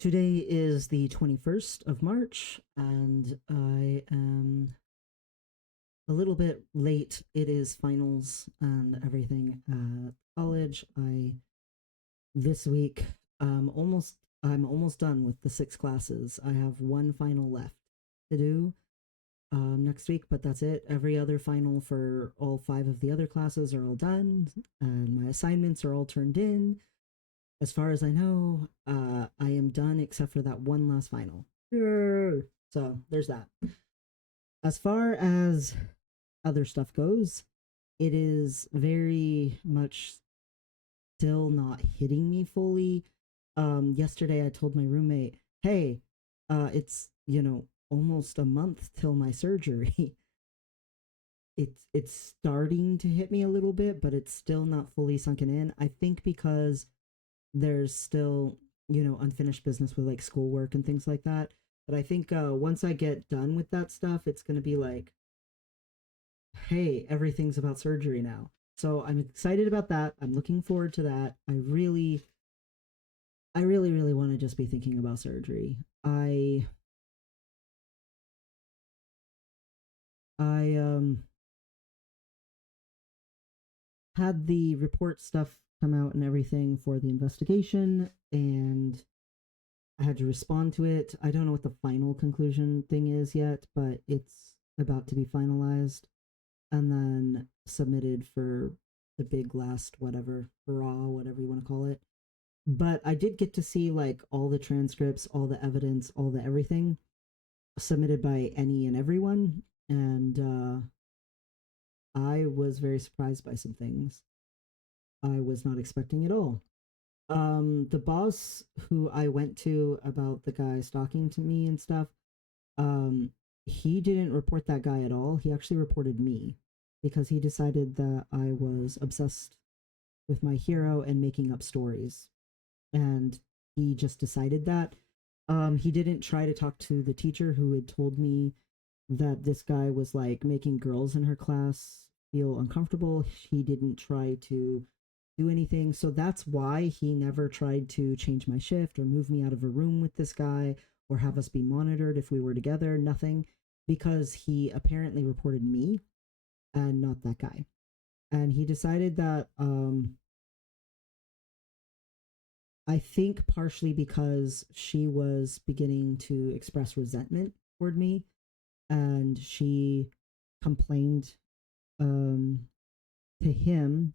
Today is the 21st of March, and I am a little bit late. It is finals and everything at college. This week, I'm almost done with the six classes. I have one final left to do next week, but that's it. Every other final for all five of the other classes are all done, and my assignments are all turned in. As far as I know, I am done except for that one last final. So there's that. As far as other stuff goes, it is very much still not hitting me fully. Yesterday I told my roommate, "Hey, it's almost a month till my surgery." It's starting to hit me a little bit, but it's still not fully sunken in. I think because there's still unfinished business with like schoolwork and things like that. But I think once I get done with that stuff, it's going to be like, hey, everything's about surgery now. So I'm excited about that. I'm looking forward to that. I really want to just be thinking about surgery. I had the report stuff come out and everything for the investigation, and I had to respond to it. I don't know what the final conclusion thing is yet, but it's about to be finalized and then submitted for the big last whatever, hurrah, whatever you want to call it. But I did get to see like all the transcripts, all the evidence, all the everything submitted by any and everyone. And I was very surprised by some things I was not expecting at all. The boss who I went to about the guy stalking to me and stuff, um, he didn't report that guy at all. He actually reported me because he decided that I was obsessed with my hero and making up stories. And he just decided that. He didn't try to talk to the teacher who had told me that this guy was like making girls in her class feel uncomfortable. He didn't try to do anything. So that's why he never tried to change my shift or move me out of a room with this guy or have us be monitored if we were together. Nothing, because he apparently reported me and not that guy. And he decided that I think partially because she was beginning to express resentment toward me, and she complained um, to him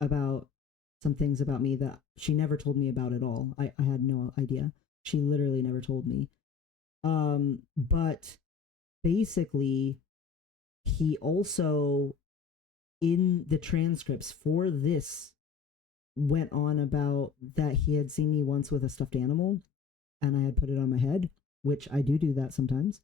about some things about me that she never told me about at all. I had no idea. She literally never told me. But basically, he also, in the transcripts for this, went on about that he had seen me once with a stuffed animal and I had put it on my head, which I do that sometimes.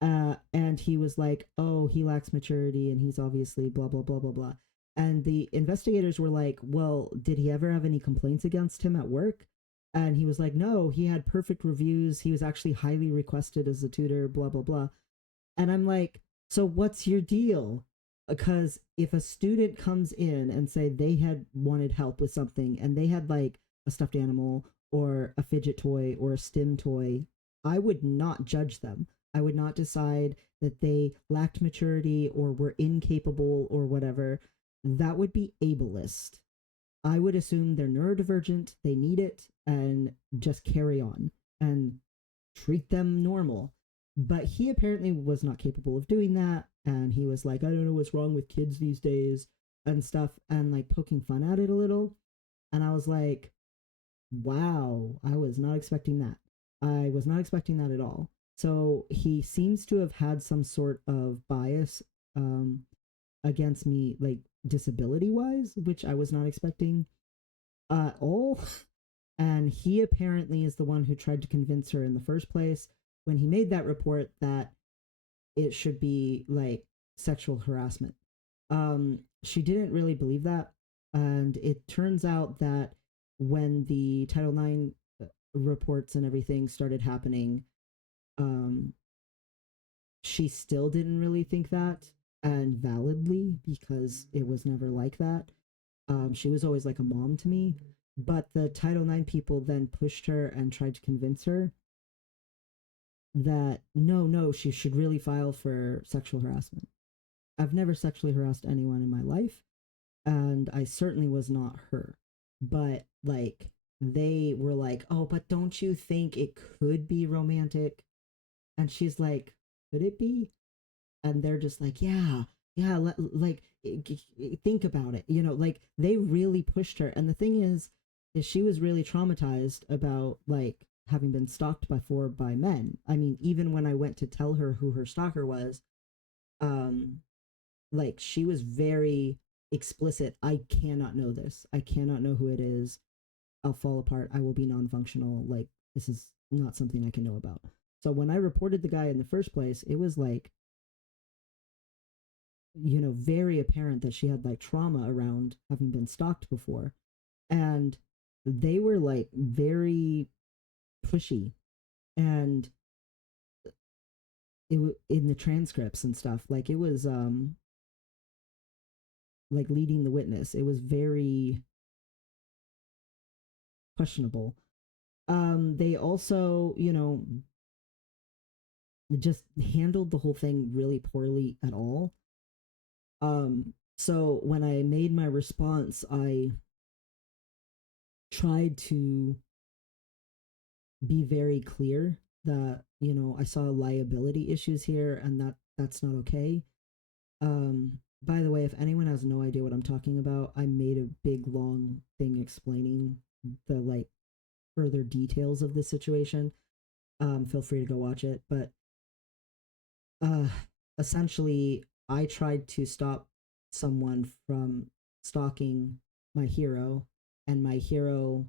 And he was like, oh, he lacks maturity and he's obviously blah, blah, blah, blah, blah. And the investigators were like, well, did he ever have any complaints against him at work? And he was like, no, he had perfect reviews. He was actually highly requested as a tutor, blah, blah, blah. And I'm like, so what's your deal? Because if a student comes in and say they had wanted help with something and they had like a stuffed animal or a fidget toy or a stim toy, I would not judge them. I would not decide that they lacked maturity or were incapable or whatever. That would be ableist. I would assume they're neurodivergent, they need it, and just carry on and treat them normal. But he apparently was not capable of doing that. And he was like, I don't know what's wrong with kids these days and stuff, and like poking fun at it a little. And I was like, wow, I was not expecting that. I was not expecting that at all. So he seems to have had some sort of bias against me, like disability wise, which I was not expecting at all. And he apparently is the one who tried to convince her in the first place when he made that report that it should be like sexual harassment. She didn't really believe that. And it turns out that when the Title IX reports and everything started happening, um, she still didn't really think that, and validly, because it was never like that. She was always like a mom to me. But the Title IX people then pushed her and tried to convince her that no, she should really file for sexual harassment. I've never sexually harassed anyone in my life, and I certainly was not her. But like, they were like, "Oh, but don't you think it could be romantic?" And she's like, "Could it be?" And they're just like, "Yeah, yeah, like think about it." Like they really pushed her. And the thing is she was really traumatized about like having been stalked before by men. I mean, even when I went to tell her who her stalker was, um like she was very explicit. I cannot know this. I cannot know who it is. I'll fall apart. I will be non-functional. Like this is not something I can know about. So when I reported the guy in the first place, it was like, very apparent that she had like trauma around having been stalked before. And they were like very pushy, and in the transcripts and stuff, like it was like leading the witness. It was very questionable. They also, just handled the whole thing really poorly at all. So when I made my response, I tried to be very clear that, I saw liability issues here and that's not okay. By the way, if anyone has no idea what I'm talking about, I made a big long thing explaining the like further details of the situation. Feel free to go watch it. But uh, essentially, I tried to stop someone from stalking my hero, and my hero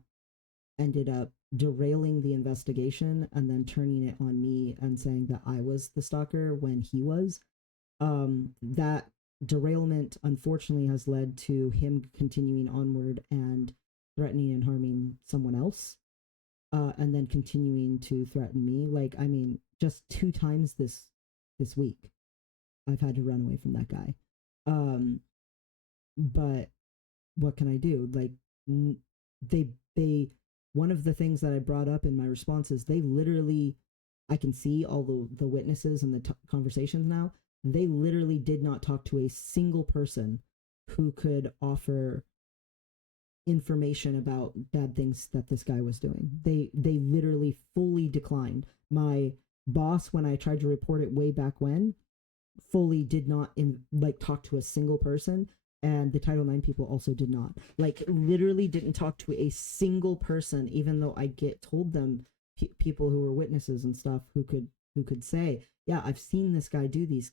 ended up derailing the investigation and then turning it on me and saying that I was the stalker when he was. That derailment unfortunately has led to him continuing onward and threatening and harming someone else, and then continuing to threaten me. Like, I mean, just two times this week, I've had to run away from that guy. Um, but what can I do? Like, they one of the things that I brought up in my responses, they literally, I can see all the witnesses and the conversations now. They literally did not talk to a single person who could offer information about bad things that this guy was doing. They literally fully declined. My boss, when I tried to report it way back when, fully did not like talk to a single person, and the Title IX people also did not. Like literally didn't talk to a single person, even though I get told them people who were witnesses and stuff who could say, yeah, I've seen this guy do these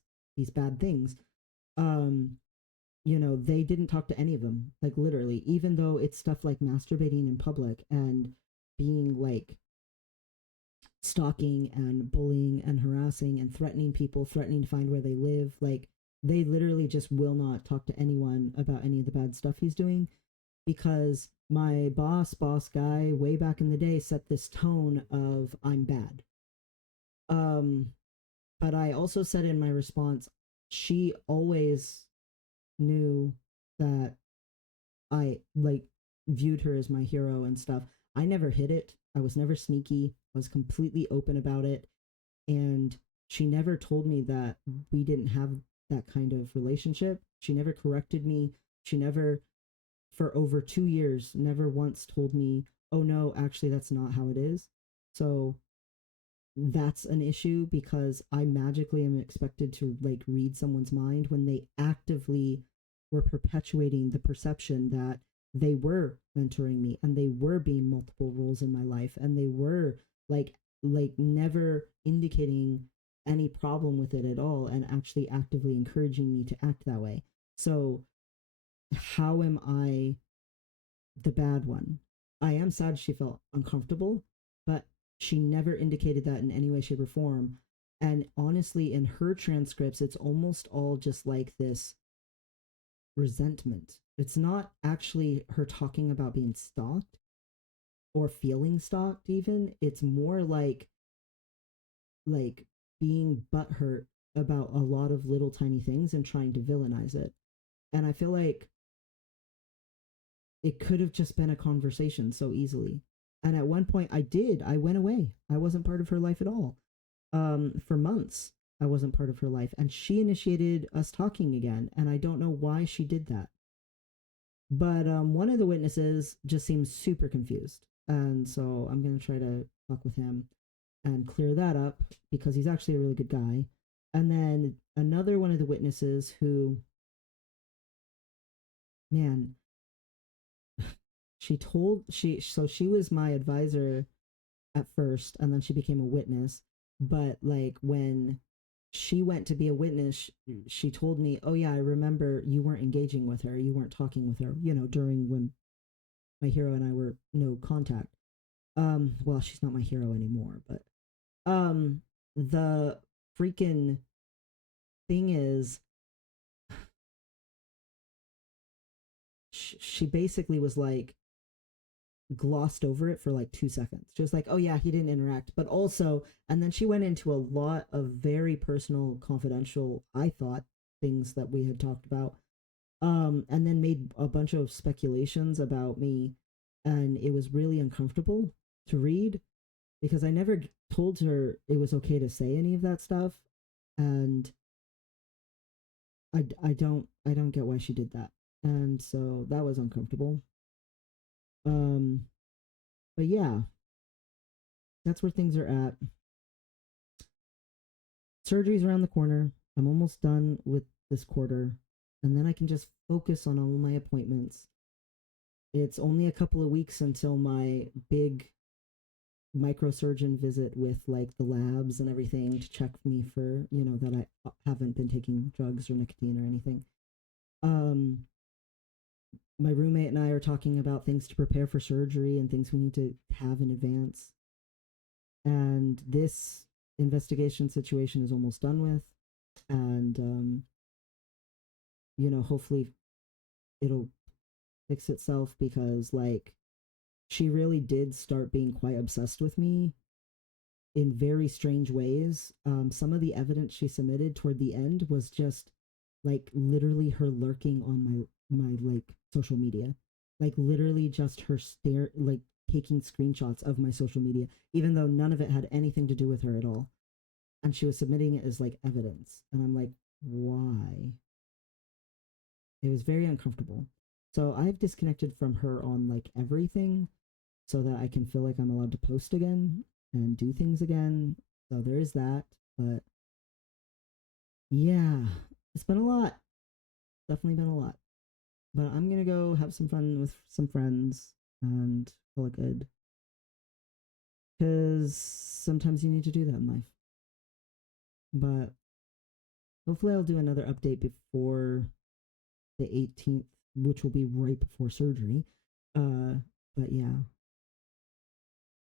bad things. Um, they didn't talk to any of them, like literally, even though it's stuff like masturbating in public and being like stalking and bullying and harassing and threatening people, threatening to find where they live. Like, they literally just will not talk to anyone about any of the bad stuff he's doing, because my boss guy way back in the day set this tone of I'm bad. Um, but I also said in my response, she always knew that I like viewed her as my hero and stuff. I never hid it. I was never sneaky. I was completely open about it. And she never told me that we didn't have that kind of relationship. She never corrected me. She never, for over 2 years, never once told me, oh no, actually, that's not how it is. So that's an issue, because I magically am expected to like read someone's mind when they actively were perpetuating the perception that they were mentoring me and they were being multiple roles in my life, and they were like never indicating any problem with it at all and actually actively encouraging me to act that way. So how am I the bad one? I am sad she felt uncomfortable, but she never indicated that in any way, shape, or form. And honestly, in her transcripts, it's almost all just like this resentment. It's not actually her talking about being stalked or feeling stalked, even. It's more like being butthurt about a lot of little tiny things and trying to villainize it. And I feel like it could have just been a conversation so easily. And at one point I went away. I wasn't part of her life at all. For months I wasn't part of her life, and she initiated us talking again, and I don't know why she did that. But one of the witnesses just seems super confused, and so I'm gonna try to talk with him and clear that up because he's actually a really good guy. And then another one of the witnesses who, man, she was my advisor at first, and then she became a witness. But like when she went to be a witness, she told me, "Oh yeah, I remember you weren't engaging with her, you weren't talking with her, during when my hero and I were no contact." Well, she's not my hero anymore, but the freaking thing is, she basically was like glossed over it for like 2 seconds. She was like, "Oh yeah, he didn't interact," but also, and then she went into a lot of very personal, confidential, I thought, things that we had talked about, and then made a bunch of speculations about me, and it was really uncomfortable to read because I never told her it was okay to say any of that stuff, and I don't get why she did that, and so that was uncomfortable. Um, but yeah, that's where things are at. Surgery's around the corner. I'm almost done with this quarter, and then I can just focus on all my appointments. It's only a couple of weeks until my big microsurgeon visit with like the labs and everything to check me for, that I haven't been taking drugs or nicotine or anything. Um, my roommate and I are talking about things to prepare for surgery and things we need to have in advance. And this investigation situation is almost done with. And, hopefully it'll fix itself because, like, she really did start being quite obsessed with me in very strange ways. Some of the evidence she submitted toward the end was just like literally her lurking on my like social media, like literally just her stare, like taking screenshots of my social media, even though none of it had anything to do with her at all. And she was submitting it as like evidence, and I'm like, why? It was very uncomfortable. So I've disconnected from her on like everything so that I can feel like I'm allowed to post again and do things again. So there is that. But yeah, it's been a lot. Definitely been a lot. But I'm gonna go have some fun with some friends and call it good. Because sometimes you need to do that in life. But hopefully I'll do another update before the 18th, which will be right before surgery. Uh, but yeah,